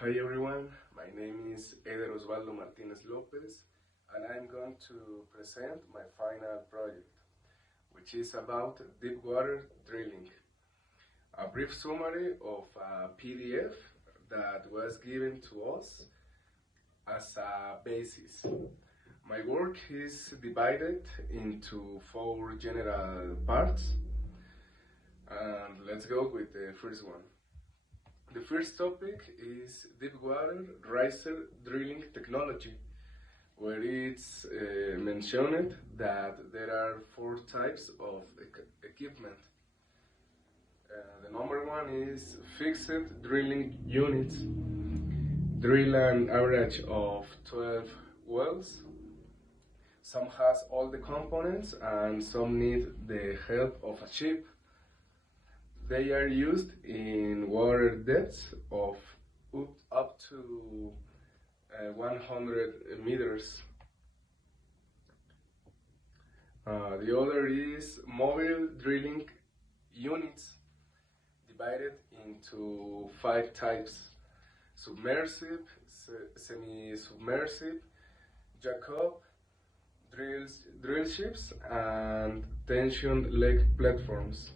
Hi everyone, my name is Eder Osvaldo Martinez Lopez and I'm going to present my final project, which is about deep water drilling. A brief summary of a PDF that was given to us as a basis. My work is divided into 4 general parts, and let's go with the first one. The first topic is Deepwater riser drilling technology, where it's mentioned that there are 4 types of equipment. The number 1 is fixed drilling units, drill an average of 12 wells. Some has all the components and some need the help of a ship. They are used in water depths of up to 100 meters. The other is mobile drilling units, divided into 5 types: submersive, semi-submersive, jack-up, drill ships, and tension leg platforms.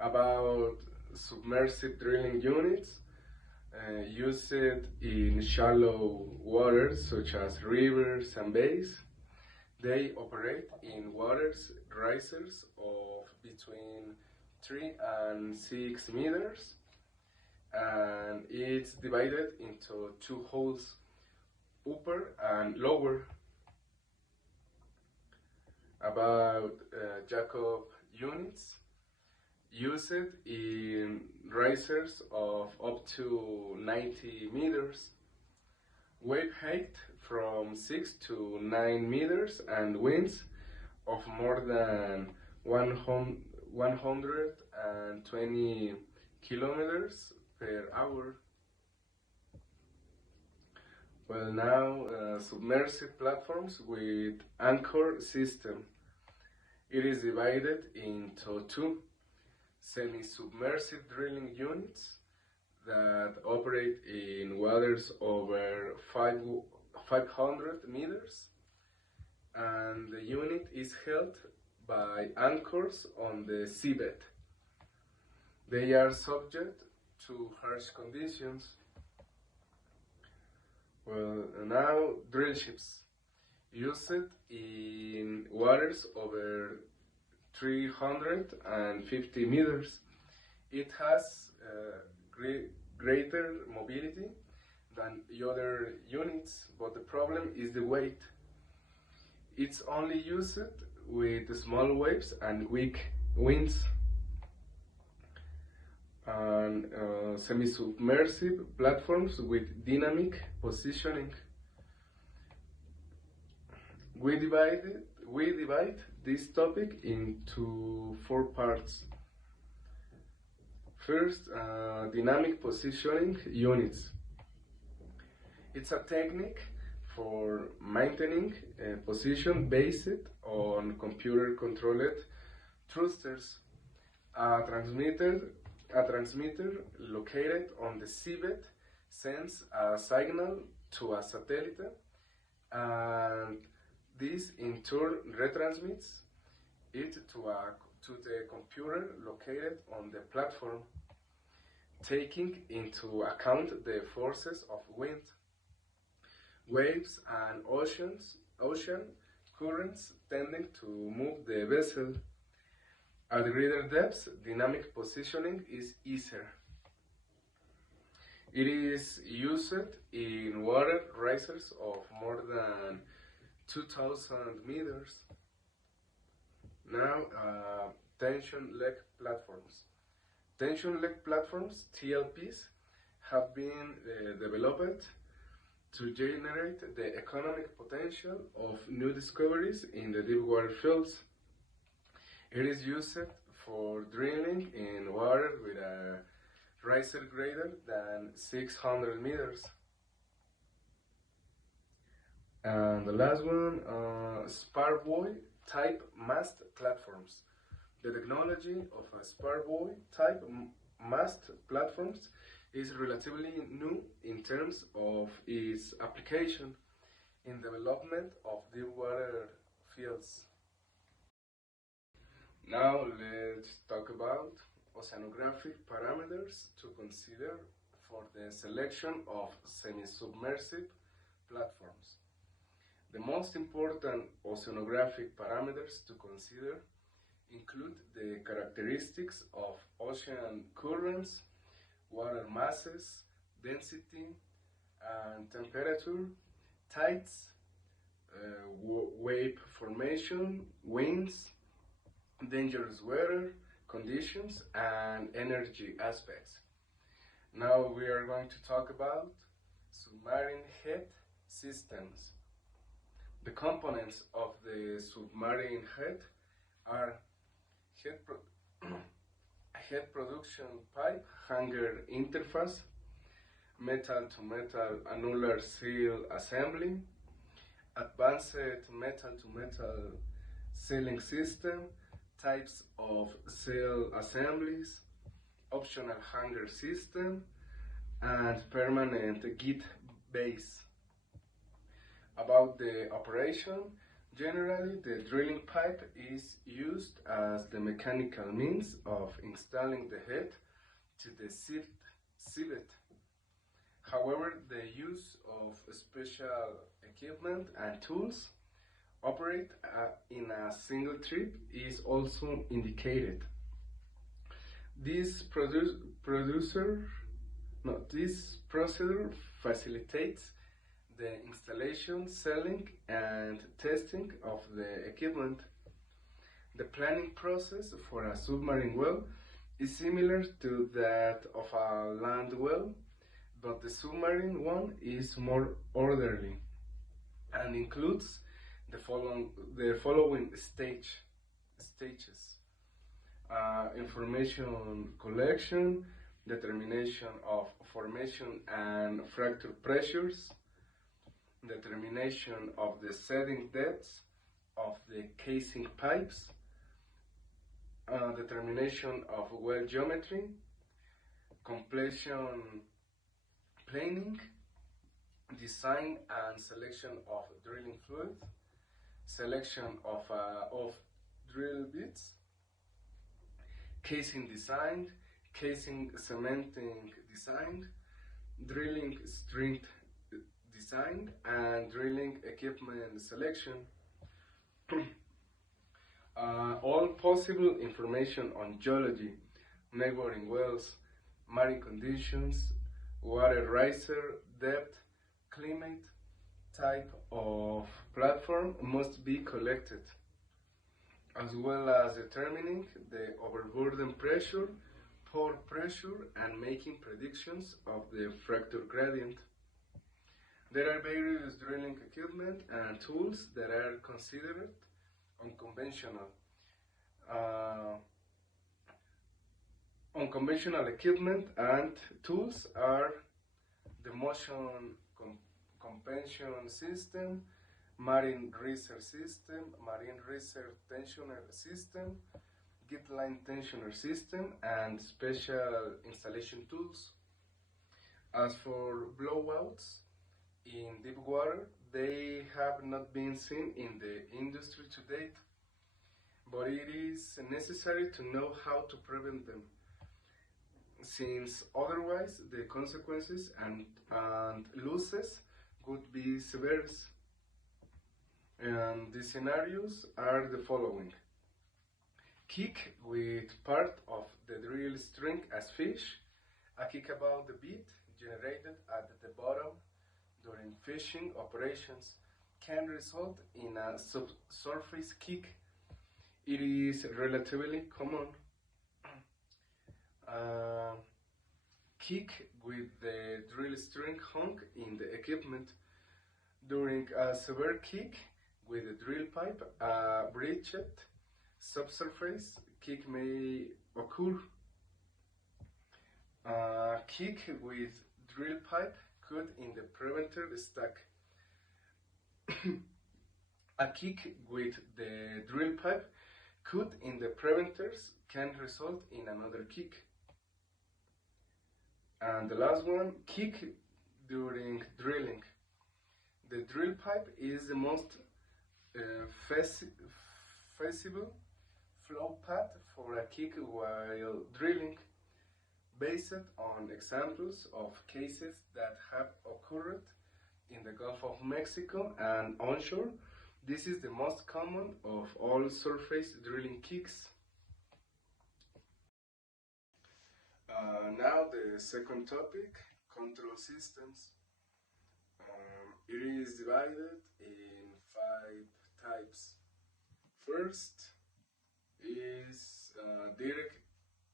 About submersive drilling units, used in shallow waters such as rivers and bays. They operate in waters risers of between 3 and 6 meters, and it's divided into 2 holes, upper and lower. About jack-up units, used in risers of up to 90 meters, wave height from 6 to 9 meters, and winds of more than 120 kilometers per hour. Well, now submersive platforms with anchor system. It is divided into 2: semi-submersive drilling units that operate in waters over 500 meters, and the unit is held by anchors on the seabed. They are subject to harsh conditions. Well, now drill ships, used in waters over 350 meters. It has greater mobility than the other units, but the problem is the weight. It's only used with small waves and weak winds. And semi-submersive platforms with dynamic positioning. We divide this topic into 4 parts. First, dynamic positioning units. It's a technique for maintaining a position based on computer-controlled thrusters. A transmitter located on the seabed sends a signal to a satellite, and this in turn retransmits it to the computer located on the platform, taking into account the forces of wind, waves, and ocean currents tending to move the vessel. At greater depths, dynamic positioning is easier. It is used in water risers of more than 2,000 meters. Now, tension leg platforms. Tension leg platforms, TLPs, have been developed to generate the economic potential of new discoveries in the deep water fields. It is used for drilling in water with a riser greater than 600 meters. And the last one, spar buoy type mast platforms. The technology of a spar buoy type mast platforms is relatively new in terms of its application in development of deepwater fields. Now let's talk about oceanographic parameters to consider for the selection of semi-submersive platforms. The most important oceanographic parameters to consider include the characteristics of ocean currents, water masses, density, and temperature, tides, wave formation, winds, dangerous weather conditions, and energy aspects. Now we are going to talk about submarine head systems. The components of the submarine head are head production pipe, hanger interface, metal-to-metal annular seal assembly, advanced metal-to-metal sealing system, types of seal assemblies, optional hanger system, and permanent git base. About the operation, generally the drilling pipe is used as the mechanical means of installing the head to the civet. However, the use of special equipment and tools operate in a single trip is also indicated. This procedure facilitates the installation, selling, and testing of the equipment. The planning process for a submarine well is similar to that of a land well, but the submarine one is more orderly and includes the following stages. Information collection, determination of formation and fracture pressures, determination of the setting depths of the casing pipes, determination of well geometry, completion planning, design and selection of drilling fluid, selection of drill bits, casing design, casing cementing design, drilling string design, and drilling equipment selection. All possible information on geology, neighboring wells, marine conditions, water riser, depth, climate, type of platform must be collected, as well as determining the overburden pressure, pore pressure, and making predictions of the fracture gradient. There are various drilling equipment and tools that are considered unconventional. Unconventional equipment and tools are the motion compression system, marine riser system, marine riser tensioner system, git line tensioner system, and special installation tools. As for blowouts in deep water, they have not been seen in the industry to date, but it is necessary to know how to prevent them, since otherwise the consequences and losses would be severe. And the scenarios are the following: kick with part of the drill string as fish, a kick above the beat generated at the bottom during fishing operations can result in a subsurface kick. It is relatively common. Kick with the drill string hung in the equipment. During a severe kick with the drill pipe, a breached subsurface kick may occur. Kick with drill pipe cut in the preventer stack. A kick with the drill pipe cut in the preventers can result in another kick. And the last one, kick during drilling. The drill pipe is the most feasible flow path for a kick while drilling, based on examples of cases that have occurred in the Gulf of Mexico and onshore. This is the most common of all surface drilling kicks. Now the second topic, control systems. It is divided in 5 types. First is direct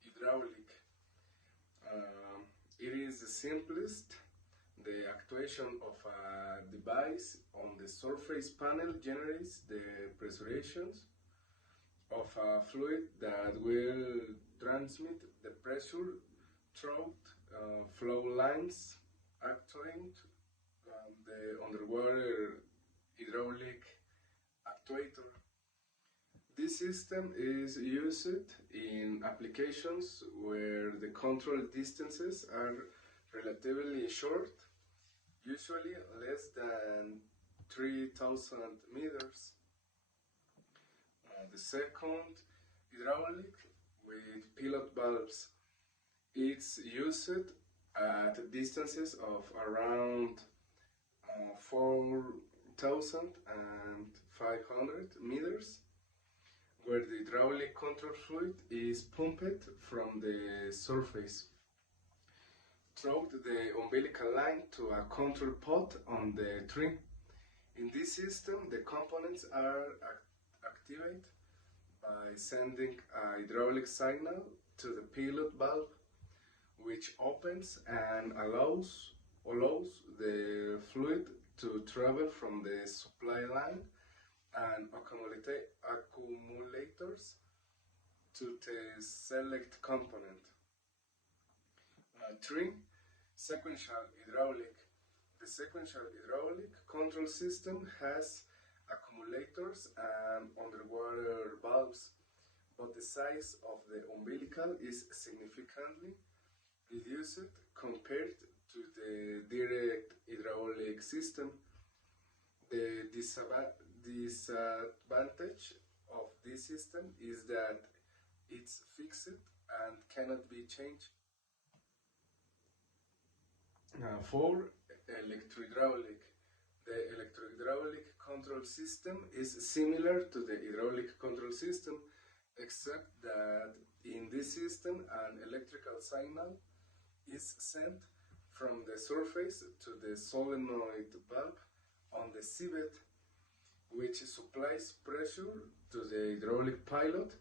hydraulic. It is the simplest. The actuation of a device on the surface panel generates the pressurizations of a fluid that will transmit the pressure through flow lines, acting the underwater hydraulic actuator. This system is used in applications where the control distances are relatively short, usually less than 3,000 meters. The second, hydraulic with pilot valves. It's used at distances of around 4,500 meters, where the hydraulic control fluid is pumped from the surface through the umbilical line to a control pot on the tree. In this system, the components are activated by sending a hydraulic signal to the pilot valve, which opens and allows the fluid to travel from the supply line and accumulators to the select component. 3. Sequential hydraulic. The sequential hydraulic control system has accumulators and underwater valves, but the size of the umbilical is significantly reduced compared to the direct hydraulic system. The disadvantage of this system is that it's fixed and cannot be changed. 4. Electrohydraulic. The electrohydraulic control system is similar to the hydraulic control system, except that in this system an electrical signal is sent from the surface to the solenoid valve on the seabed, which supplies pressure to the hydraulic pilot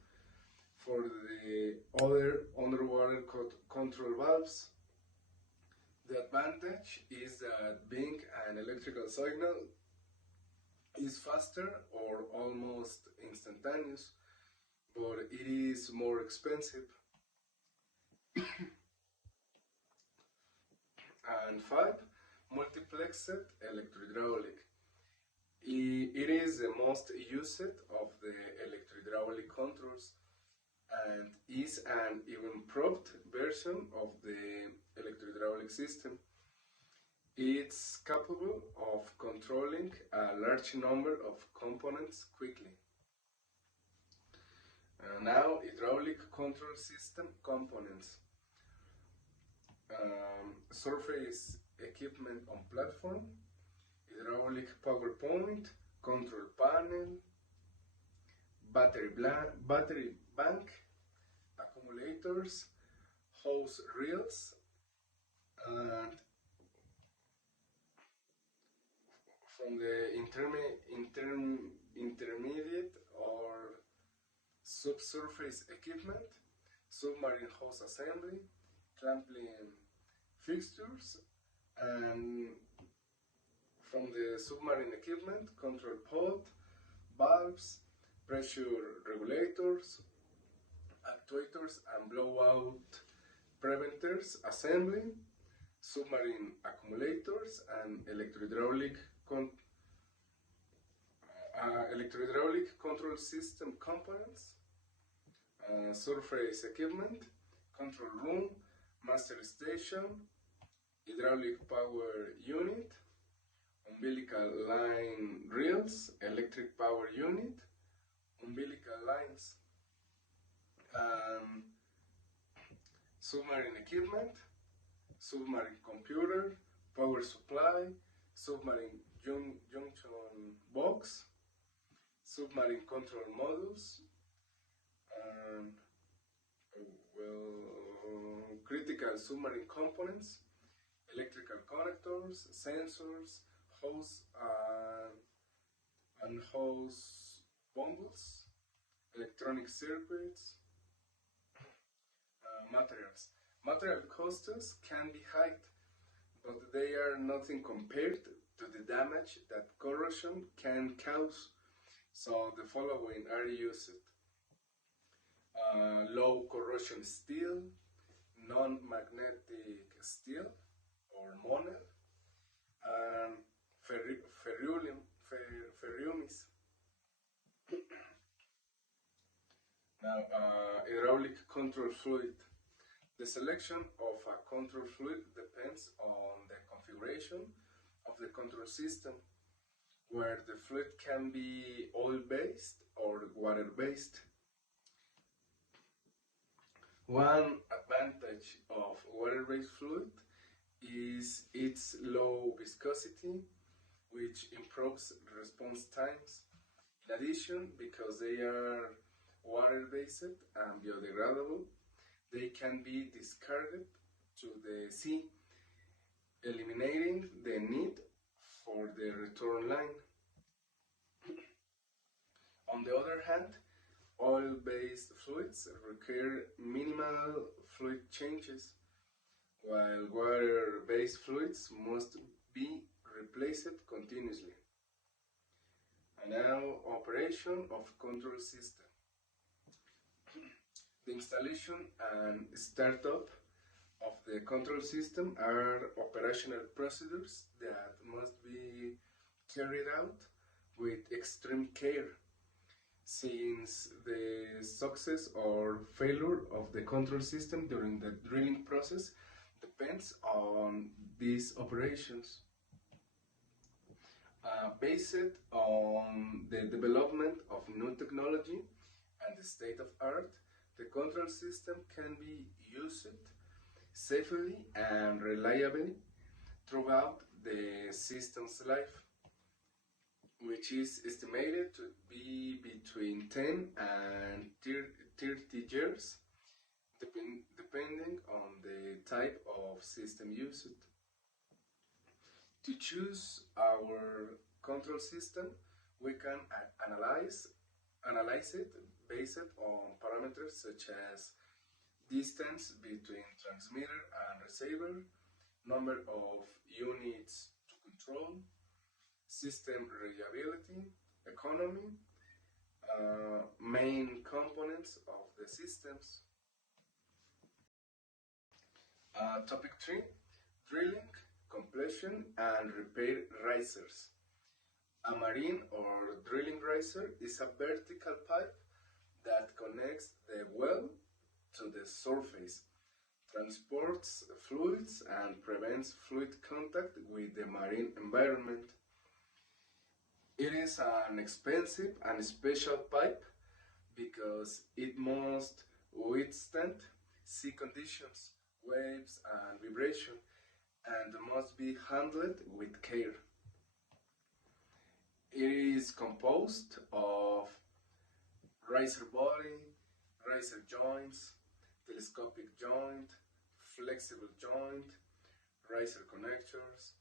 for the other underwater control valves. The advantage is that being an electrical signal is faster or almost instantaneous, but it is more expensive. And 5. Multiplexed electrohydraulic. It is the most used of the electrohydraulic controls and is an improved version of the electrohydraulic system. It's capable of controlling a large number of components quickly. Now, hydraulic control system components. Surface equipment on platform, hydraulic power point, control panel, battery bank, accumulators, hose reels, and from the intermediate or subsurface equipment, submarine hose assembly, clamping fixtures, and from the submarine equipment, control pod, valves, pressure regulators, actuators and blowout preventers assembly, submarine accumulators, and electrohydraulic control system components, surface equipment, control room, master station, hydraulic power unit, umbilical line reels, electric power unit, umbilical lines, um, submarine equipment, submarine computer, power supply, submarine junction box, submarine control modules, and critical submarine components, electrical connectors, sensors, hose and hose bundles, electronic circuits, materials. Material costs can be high, but they are nothing compared to the damage that corrosion can cause. So the following are used: low corrosion steel, non-magnetic steel or mono, and ferrumis. Now, hydraulic control fluid. The selection of a control fluid depends on the configuration of the control system, where the fluid can be oil-based or water-based. One advantage of water-based fluid is its low viscosity, which improves response times. In addition, because they are water-based and biodegradable, they can be discarded to the sea, eliminating the need for the return line. On the other hand, oil-based fluids require minimal fluid changes, while water-based fluids must be replaced continuously. And now, operation of control system. The installation and startup of the control system are operational procedures that must be carried out with extreme care, since the success or failure of the control system during the drilling process depends on these operations. Based on the development of new technology and the state of art, the control system can be used safely and reliably throughout the system's life, which is estimated to be between 10 and 30 years, depending on the type of system used. To choose our control system, we can analyze it based on parameters such as distance between transmitter and receiver, number of units to control, system reliability, economy, main components of the systems. Topic 3, drilling, completion, and repair risers. A marine or drilling riser is a vertical pipe that connects the well to the surface, transports fluids, and prevents fluid contact with the marine environment. It is an expensive and special pipe because it must withstand sea conditions, waves, and vibration, and must be handled with care. It is composed of riser body, riser joints, telescopic joint, flexible joint, riser connectors,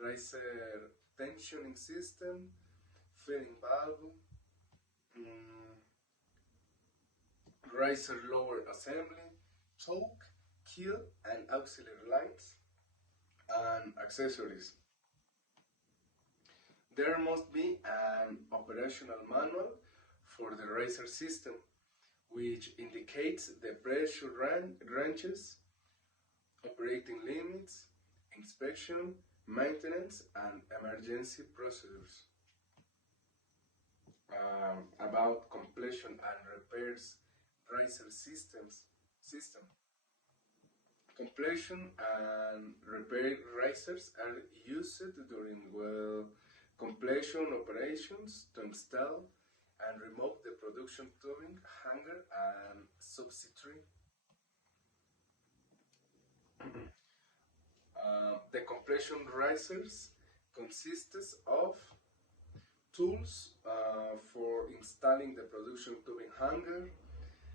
riser tensioning system, feeding valve, riser lower assembly, choke, keel, and auxiliary lines, and accessories. There must be an operational manual for the riser system, which indicates the pressure ranges, operating limits, inspection, maintenance, and emergency procedures. About completion and repairs riser system. Completion and repair risers are used during completion operations to install and remove the production tubing, hanger, and subsea. The completion risers consists of tools for installing the production tubing hanger,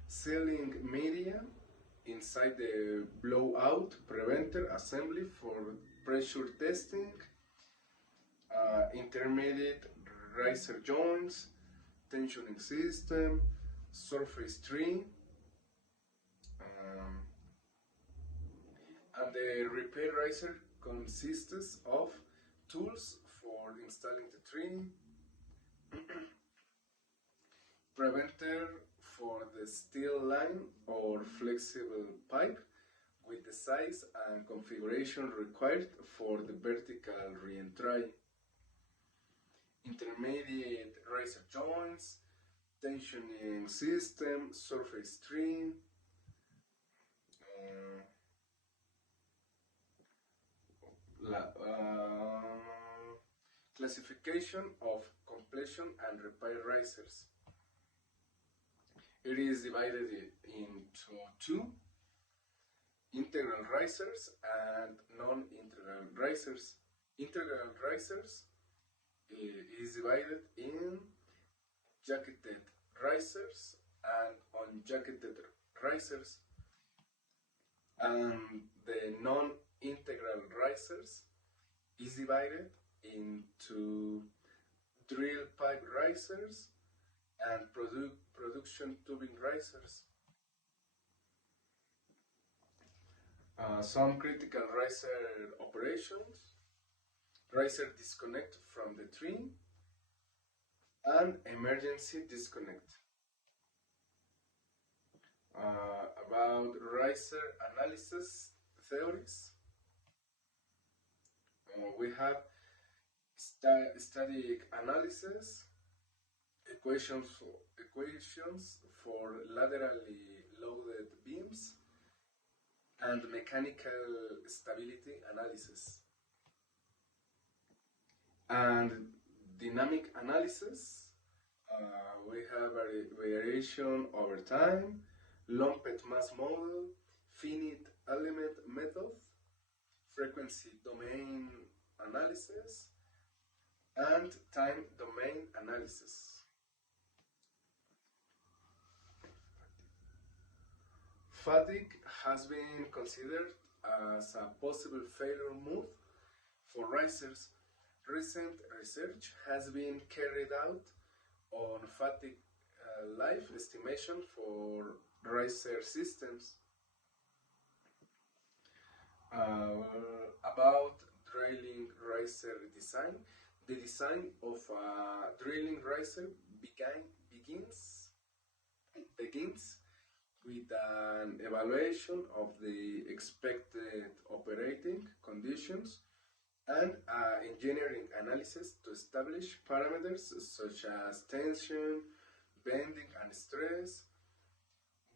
sealing media inside the blowout preventer assembly for pressure testing, intermediate riser joints, tensioning system, surface tree, and the repair riser consists of tools for installing the tree, preventer for the steel line or flexible pipe with the size and configuration required for the vertical re-entry, intermediate riser joints, tensioning system, surface tree, classification of completion and repair risers. It is divided into two: integral risers and non-integral risers. Integral risers is divided in jacketed risers and unjacketed risers, and the non-integral risers is divided into drill pipe risers and production tubing risers. Some critical riser operations: riser disconnect from the tree and emergency disconnect. About riser analysis theories, we have static analysis, equations for laterally loaded beams, and mechanical stability analysis. And dynamic analysis, we have variation over time, lumped mass model, finite element method, frequency domain analysis, and time domain analysis. Fatigue has been considered as a possible failure mode for risers. Recent research has been carried out on fatigue life estimation for riser systems. About drilling riser design, the design of a drilling riser begins with an evaluation of the expected operating conditions and engineering analysis to establish parameters such as tension, bending and stress,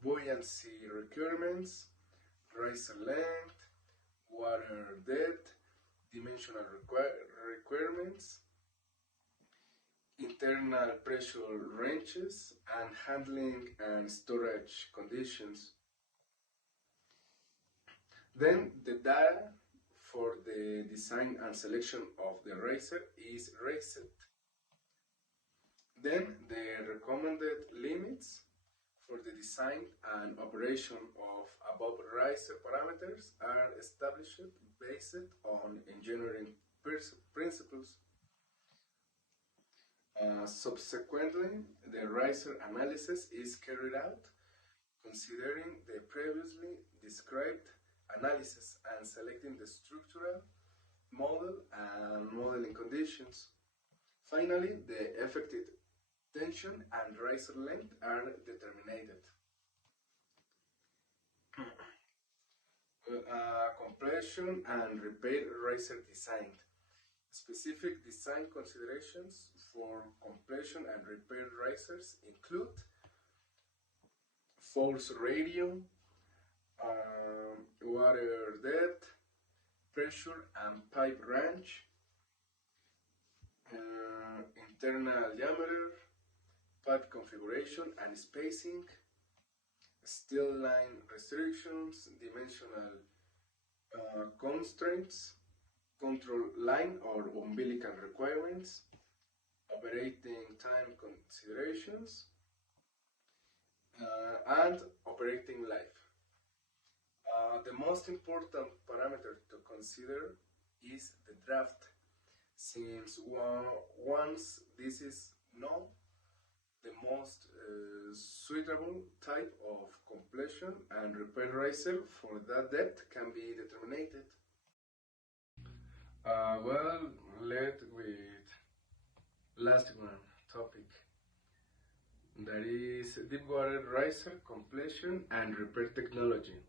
buoyancy requirements, riser length, water depth, dimensional requirements, internal pressure ranges, and handling and storage conditions. Then the data for the design and selection of the riser is raised. Then the recommended limits for the design and operation of above riser parameters are established based on engineering principles. Subsequently, the riser analysis is carried out considering the previously described analysis and selecting the structural model and modeling conditions. Finally, the effective tension and riser length are determined. Completion and repair riser design. Specific design considerations for completion and repair risers include force radio, water depth, pressure and pipe range, internal diameter, pipe configuration and spacing, steel line restrictions, dimensional constraints, control line or umbilical requirements, operating time considerations, and operating life. The most important parameter to consider is the draft, since once this is known, the most suitable type of completion and repair riser for that depth can be determined. Well, let with last one topic, that is deepwater riser completion and repair technology.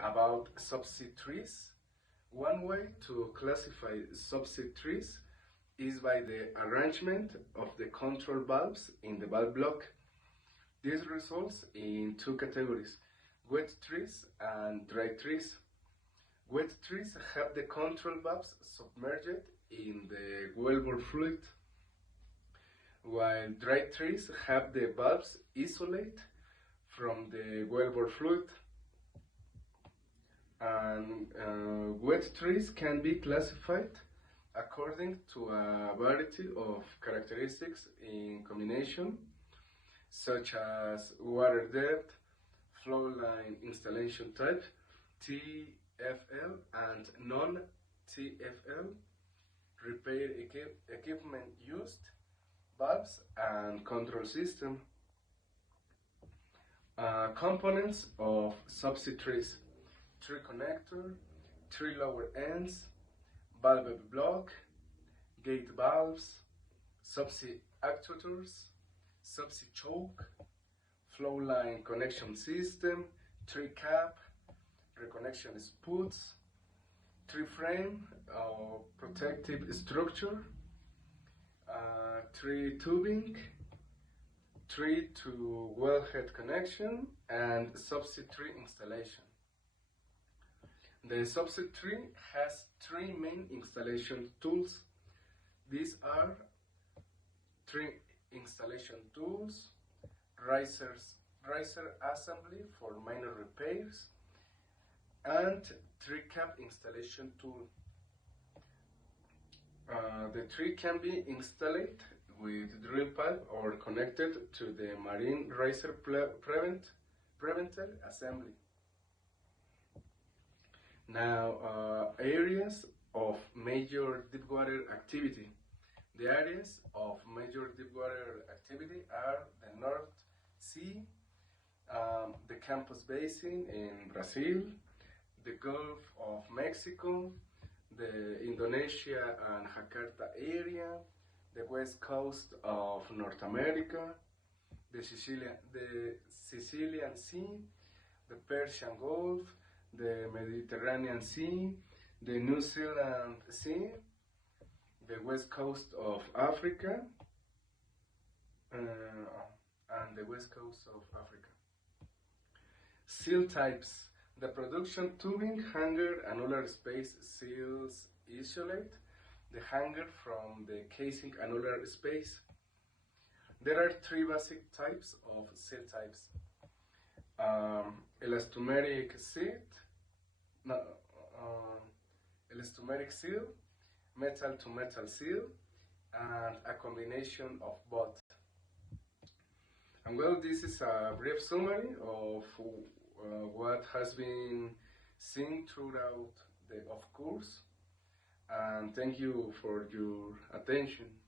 About subsea trees, one way to classify subsea trees is by the arrangement of the control valves in the valve block. This results in two categories, wet trees and dry trees. Wet trees have the control valves submerged in the wellbore fluid, while dry trees have the valves isolated from the wellbore fluid. And wet trees can be classified according to a variety of characteristics in combination, such as water depth, flow line installation type, TFL and non-TFL, repair equipment used, valves and control system. Components of subsea trees: tree connector, tree lower ends, valve block, gate valves, subsea actuators, subsea choke, flow line connection system, tree cap, reconnection spuds, tree frame or protective structure, tree tubing, tree to wellhead connection, and subsea tree installation. The subsea tree has three main installation tools. These are tree installation tools, riser assembly for minor repairs, and tree cap installation tool. The tree can be installed with drill pipe or connected to the marine riser preventer assembly. Now, areas of major deepwater activity. The areas of major deepwater activity are the North Sea, the Campos Basin in Brazil, the Gulf of Mexico, the Indonesia and Jakarta area, the west coast of North America, the Sicilian Sea, the Persian Gulf, the Mediterranean Sea, the New Zealand Sea, the west coast of Africa, and the west coast of Africa. Seal types. The production tubing, hanger, annular space seals isolate the hanger from the casing annular space. There are three basic types of seal types. Elastomeric seal, metal to metal seal, and a combination of both. And well, this is a brief summary of what has been seen throughout the course, and thank you for your attention.